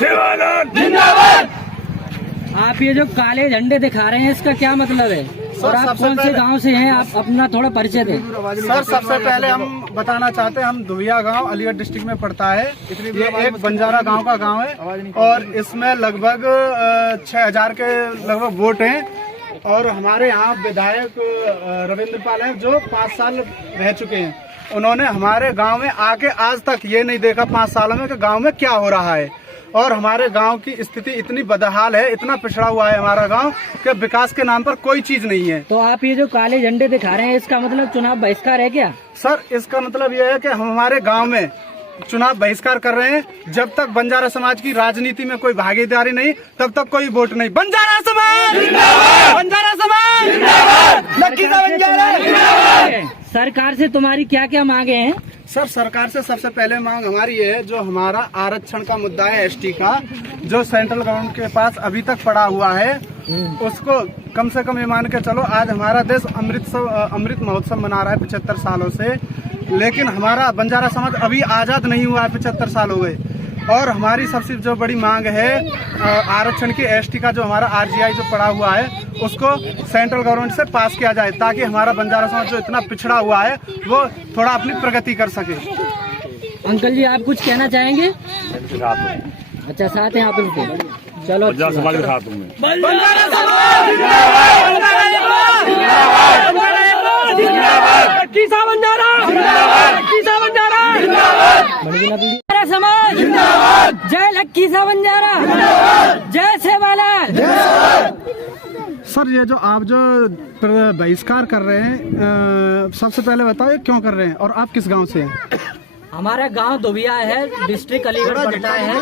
सेवालाल जिंदाबाद। आप ये जो काले झंडे दिखा रहे हैं, इसका क्या मतलब है और आप कौन से गांव से हैं? आप अपना थोड़ा परिचय दें। सर, सबसे पहले हम बताना चाहते हैं, हम धुविया गांव अलीगढ़ डिस्ट्रिक्ट में पड़ता है। ये एक बंजारा गांव का गांव है और इसमें लगभग 6000 के लगभग वोट हैं। और हमारे यहाँ विधायक रविंद्र पाल हैं जो 5 साल रह चुके हैं। उन्होंने हमारे गांव में आके आज तक ये नहीं देखा 5 सालों में कि गांव में क्या हो रहा है। और हमारे गांव की स्थिति इतनी बदहाल है, इतना पिछड़ा हुआ है हमारा गांव कि विकास के नाम पर कोई चीज नहीं है। तो आप ये जो काले झंडे दिखा रहे हैं, इसका मतलब चुनाव बहिष्कार है क्या? सर, इसका मतलब यह है कि हम हमारे गांव में चुनाव बहिष्कार कर रहे हैं। जब तक बंजारा समाज की राजनीति में कोई भागीदारी नहीं, तब तक कोई वोट नहीं। बंजारा समाज जिंदाबाद, बंजारा समाज जिंदाबाद, लक्की का बंजारा। सरकार से तुम्हारी क्या क्या मांगे हैं? सर, सरकार से सबसे पहले मांग हमारी ये है, जो हमारा आरक्षण का मुद्दा है एसटी का, जो सेंट्रल गवर्नमेंट के पास अभी तक पड़ा हुआ है, उसको कम से कम ये मान के चलो। आज हमारा देश अमृत महोत्सव मना रहा है 75 सालों से, लेकिन हमारा बंजारा समाज अभी आजाद नहीं हुआ है, 75 साल हो गए। और हमारी सबसे जो बड़ी मांग है आरक्षण की, एसटी का जो हमारा आरजीआई जो पड़ा हुआ है, उसको सेंट्रल गवर्नमेंट से पास किया जाए, ताकि हमारा बंजारा समाज जो इतना पिछड़ा हुआ है वो थोड़ा अपनी प्रगति कर सके। अंकल जी, आप कुछ कहना चाहेंगे? अच्छा, साथ हैं आप इनके। चलो, बंजारा समाज के साथ हूँ। बंजारा समाज जिंदाबाद, बंजारा समाज जिंदाबाद, जय लक्की सा बंजारा, जय सेवालाल। सर, ये जो आप जो बहिष्कार कर रहे हैं, सबसे पहले बताओ क्यों कर रहे हैं और आप किस गांव से हैं? हमारा गांव धुविया है, डिस्ट्रिक्ट अलीगढ़ पड़ता है।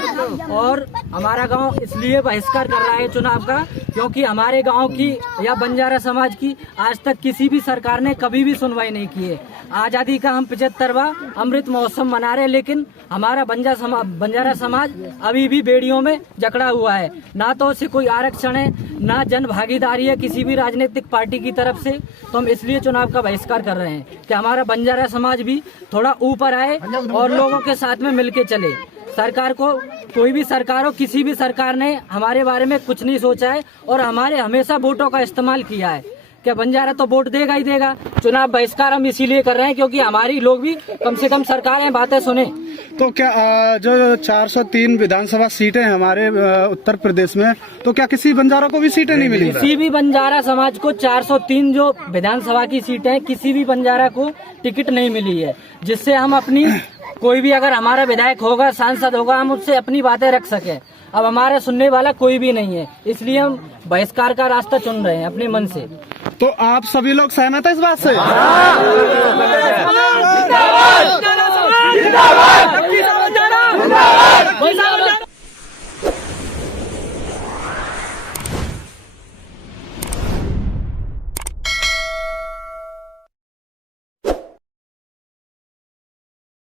और हमारा गांव इसलिए बहिष्कार कर रहा है चुनाव का, क्योंकि हमारे गांव की या बंजारा समाज की आज तक किसी भी सरकार ने कभी भी सुनवाई नहीं की है। आजादी का हम 75वां अमृत महोत्सव मना रहे हैं, लेकिन हमारा बंजारा समाज अभी भी बेड़ियों में जकड़ा हुआ है। ना तो उसे कोई आरक्षण है, ना जन भागीदारी है किसी भी राजनीतिक पार्टी की तरफ से। तो हम इसलिए चुनाव का बहिष्कार कर रहे हैं कि हमारा बंजारा समाज भी थोड़ा ऊपर आए और लोगों के साथ में मिलके चले। सरकार को, कोई भी सरकार हो, किसी भी सरकार ने हमारे बारे में कुछ नहीं सोचा है और हमारे हमेशा वोटों का इस्तेमाल किया है। क्या बंजारा तो वोट देगा ही देगा। चुनाव बहिष्कार हम इसीलिए कर रहे हैं क्योंकि हमारी लोग भी कम से कम सरकार में बातें सुने। तो क्या जो 403 विधानसभा सीटें हैं हमारे उत्तर प्रदेश में, तो क्या किसी बंजारा को भी सीटें नहीं मिली? किसी भी बंजारा समाज को 403 जो विधानसभा की सीटें हैं, किसी भी बंजारा को टिकट नहीं मिली है, जिससे हम अपनी, कोई भी अगर हमारा विधायक होगा, सांसद होगा, हम उससे अपनी बातें रख सके। अब हमारे सुनने वाला कोई भी नहीं है, इसलिए हम बहिष्कार का रास्ता चुन रहे हैं अपने मन से। तो आप सभी लोग सहमत हैं इस बात से? जिंदाबाद!